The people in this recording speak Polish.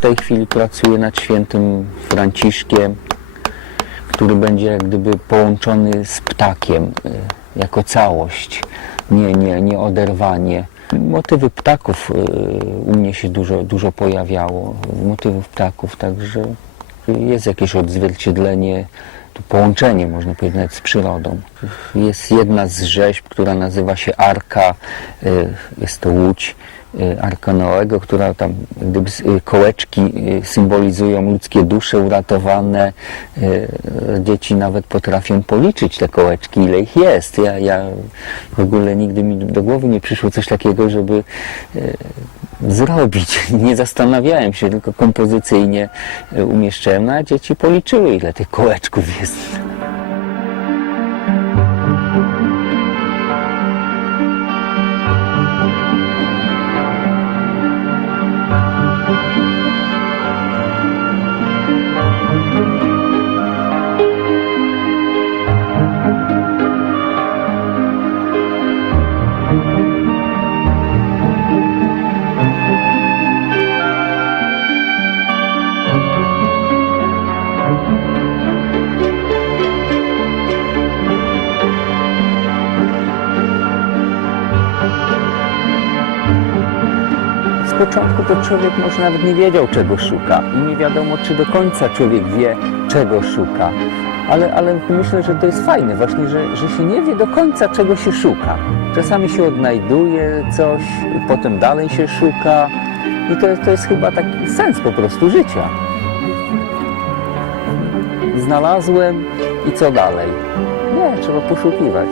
w tej chwili pracuję nad świętym Franciszkiem, który będzie jak gdyby połączony z ptakiem y, jako całość, nie, nie, nie oderwanie. Motywy ptaków y, u mnie się dużo, dużo pojawiało, motywów ptaków, także jest jakieś odzwierciedlenie, to połączenie można powiedzieć z przyrodą. Jest jedna z rzeźb, która nazywa się Arka, y, jest to łódź y, Arka Noego, która tam gdyby y, kołeczki symbolizują ludzkie dusze uratowane. Dzieci nawet potrafią policzyć te kołeczki, ile ich jest. Ja, ja w ogóle nigdy mi do głowy nie przyszło coś takiego, żeby zrobić. Nie zastanawiałem się, tylko kompozycyjnie y, umieszczałem, no, a dzieci policzyły, ile tych kołeczków jest. Początku to człowiek może nawet nie wiedział, czego szuka i nie wiadomo, czy do końca człowiek wie, czego szuka. Ale, ale myślę, że to jest fajne właśnie, że, że się nie wie do końca, czego się szuka. Czasami się odnajduje coś, potem dalej się szuka i to, to jest chyba taki sens po prostu życia. Znalazłem i co dalej? Nie, trzeba poszukiwać.